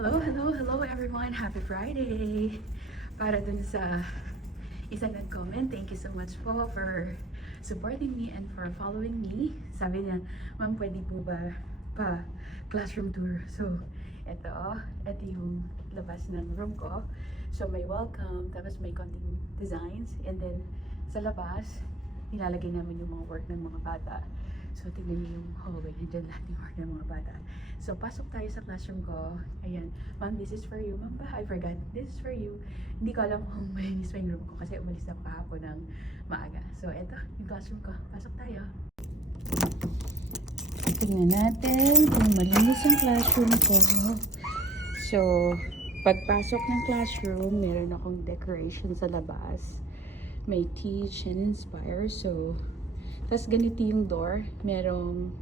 Hello everyone! Happy Friday! Para dun sa isang nag-comment, thank you so much po for supporting me and for following me. Sabi niya, ma'am, pwede po ba pa classroom tour? So, ito yung labas ng room ko. So, may welcome, tapos may konting designs, and then sa labas, nilalagay namin yung mga work ng mga bata. So, tingnan niyo yung hallway. Nandiyan lahat yung work ng mga bata. So, pasok tayo sa classroom ko. Ayan. Ma'am, this is for you. Ma'am, I forgot. This is for you. Hindi ko alam kung malinis pa yung room ko kasi umalis ako kahapon ng maaga. So, eto, yung classroom ko. Pasok tayo. Tingnan natin kung malinis ang classroom ko. So, pagpasok ng classroom, meron akong decoration sa labas. May teach and inspire. So, tas ganito yung door, merong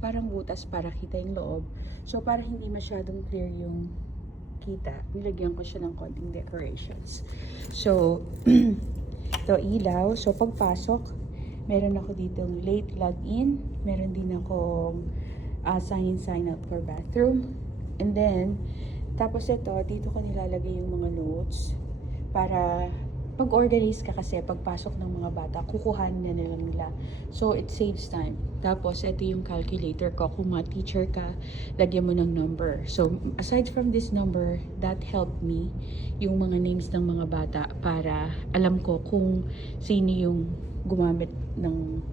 parang butas para kita yung loob. So, para hindi masyadong clear yung kita, nilagyan ko siya ng konting decorations. So, ito ilaw. So, pagpasok, meron ako ditong late login. Meron din akong sign out for bathroom. And then, tapos ito, dito ko nilalagay yung mga notes para pag-organize ka kasi pagpasok ng mga bata, kukuhanin na nila. So, it saves time. Tapos, ito yung calculator ko. Kung ma-teacher ka, lagyan mo ng number. So, aside from this number, that helped me yung mga names ng mga bata para alam ko kung sino yung gumamit ng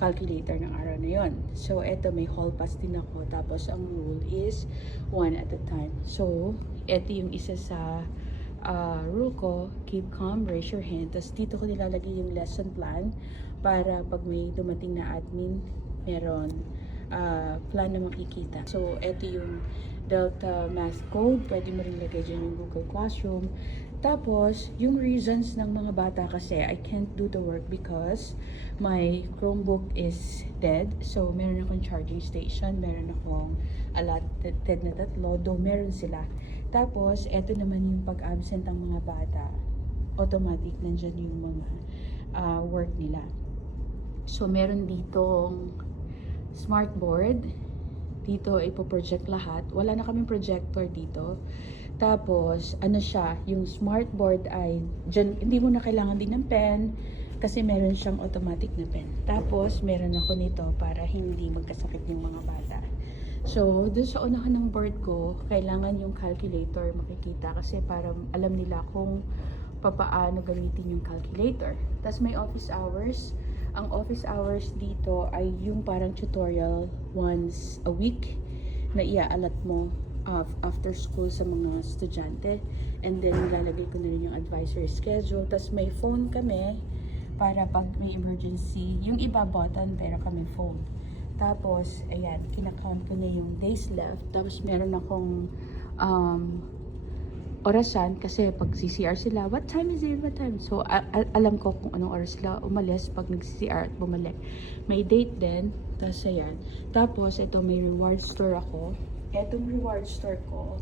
calculator ng araw na yon. So, ito may hall pass din ako. Tapos, ang rule is 1 at a time. So, ito yung isa sa rule ko, keep calm, raise your hand. Tapos dito ko nilalagay yung lesson plan para pag may dumating na admin, meron plan na makikita. So, eto yung Delta Math Code. Pwede mo rin lagay dyan yung Google Classroom. Tapos, yung reasons ng mga bata kasi, I can't do the work because my Chromebook is dead. So, meron akong charging station, meron akong allotted na tatlo, though meron sila. Tapos, eto naman yung pag-absent ng mga bata. Automatic, nandyan yung mga work nila. So, meron ditong smart board. Dito, ipoproject lahat. Wala na kaming projector dito. Tapos, ano siya, yung smart board ay, dyan, hindi mo na kailangan din ng pen kasi meron siyang automatic na pen. Tapos, meron ako nito para hindi magkasakit yung mga bata. So, dun sa unahan ng board ko, kailangan yung calculator makikita kasi para alam nila kung papaano gamitin yung calculator. Tapos may office hours. Ang office hours dito ay yung parang tutorial once a week na iaalat mo after school sa mga estudyante. And then, nilalagay ko na rin yung advisory schedule. Tapos may phone kami para pag may emergency. Yung iba button pero kami phone. Tapos, ayan, kinakount ko na yung days left. Tapos, meron akong orasan kasi pag CCR sila, what time is it? What time? So, alam ko kung anong oras sila umalis pag nag-CCR at bumalik. May date din. Tapos, ayan. Tapos, ito may reward store ako. Etong reward store ko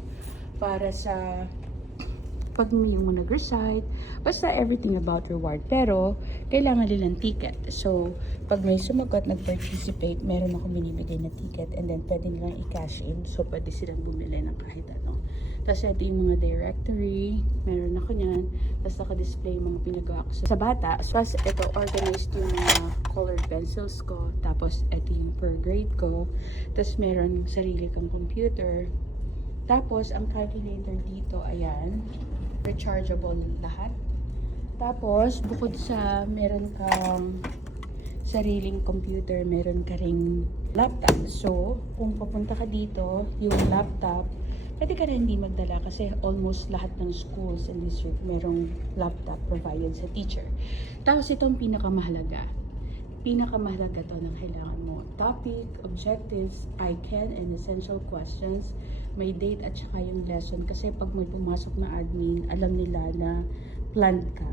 para sa pag may yung nag-recite, basta everything about reward. Pero, kailangan nilang ticket. So, pag may sumagot, nag-participate, meron ako binibigay na ticket and then pwede nilang i-cash in. So, pwede silang bumili ng kahit ano. Tapos, ito yung mga directory. Meron ako niyan. Tapos, naka-display yung mga pinagawa ko sa bata. Tapos, ito, organized yung mga colored pencils ko. Tapos, ito yung per grade ko. Tapos, meron sarili kang computer. Tapos, ang calculator dito, ayan, rechargeable lahat. Tapos, bukod sa meron kang sariling computer, meron ka ring laptop. So, kung papunta ka dito, yung laptop, pwede ka rin hindi magdala kasi almost lahat ng schools in district merong laptop provided sa teacher. Tapos, itong pinakamahalaga. Pinakamahalaga to ng kailangan mo. Topic, objectives, I-can, and essential questions. May date at saka yung lesson kasi pag may pumasok na admin, alam nila na planned ka.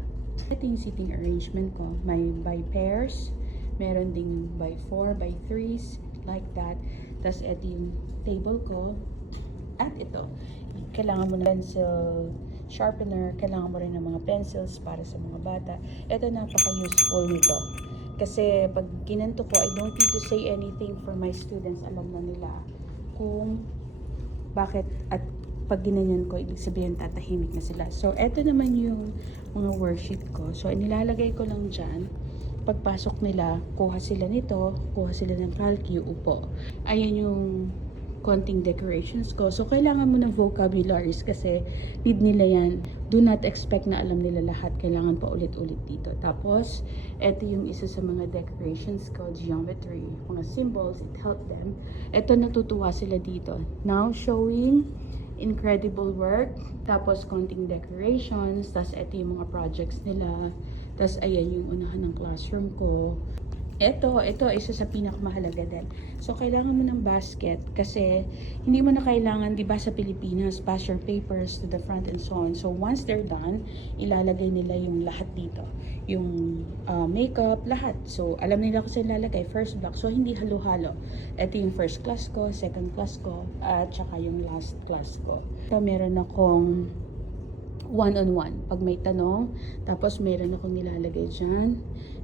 Ito yung seating arrangement ko. May by pairs, meron ding by 4, by 3s, like that. Tapos ito yung table ko. At ito, kailangan mo na pencil sharpener, kailangan mo rin ng mga pencils para sa mga bata. Ito napaka-useful nito. Kasi pag ginanto ko, I don't need to say anything for my students. Alam na nila kung bakit at pag ginanyan ko, ibig sabihin tatahimik na sila. So, eto naman yung mga worksheet ko. So, nilalagay ko lang dyan. Pagpasok nila, kuha sila nito, kuha sila ng calcu, upo. Ayan yung konting decorations ko. So, kailangan mo ng vocabularies kasi need nila yan. Do not expect na alam nila lahat. Kailangan pa ulit-ulit dito. Tapos, eto yung isa sa mga decorations ko, geometry, mga symbols, it helped them. Eto, natutuwa sila dito. Now, showing incredible work. Tapos, konting decorations. Tapos, eto yung mga projects nila. Tapos, ayan yung unahan ng classroom ko. Ito, isa sa pinakamahalaga din. So, kailangan mo ng basket kasi hindi mo na kailangan, di ba sa Pilipinas, pass your papers to the front and so on. So, once they're done, ilalagay nila yung lahat dito. Yung makeup, lahat. So, alam nila kung saan ilalagay. First block. So, hindi halo-halo. Ito yung first class ko, second class ko, at saka yung last class ko. So, meron akong one-on-one. Pag may tanong, tapos meron akong nilalagay dyan.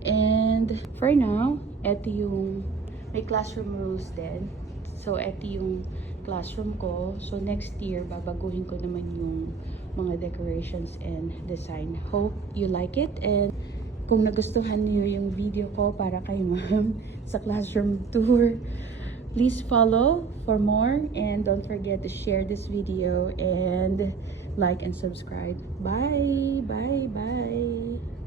And for now, eto yung, may classroom rules din. So, eto yung classroom ko. So, next year, babaguhin ko naman yung mga decorations and design. Hope you like it. And kung nagustuhan niyo yung video ko para kay ma'am sa classroom tour, please follow for more. And don't forget to share this video and like and subscribe. Bye! Bye! Bye!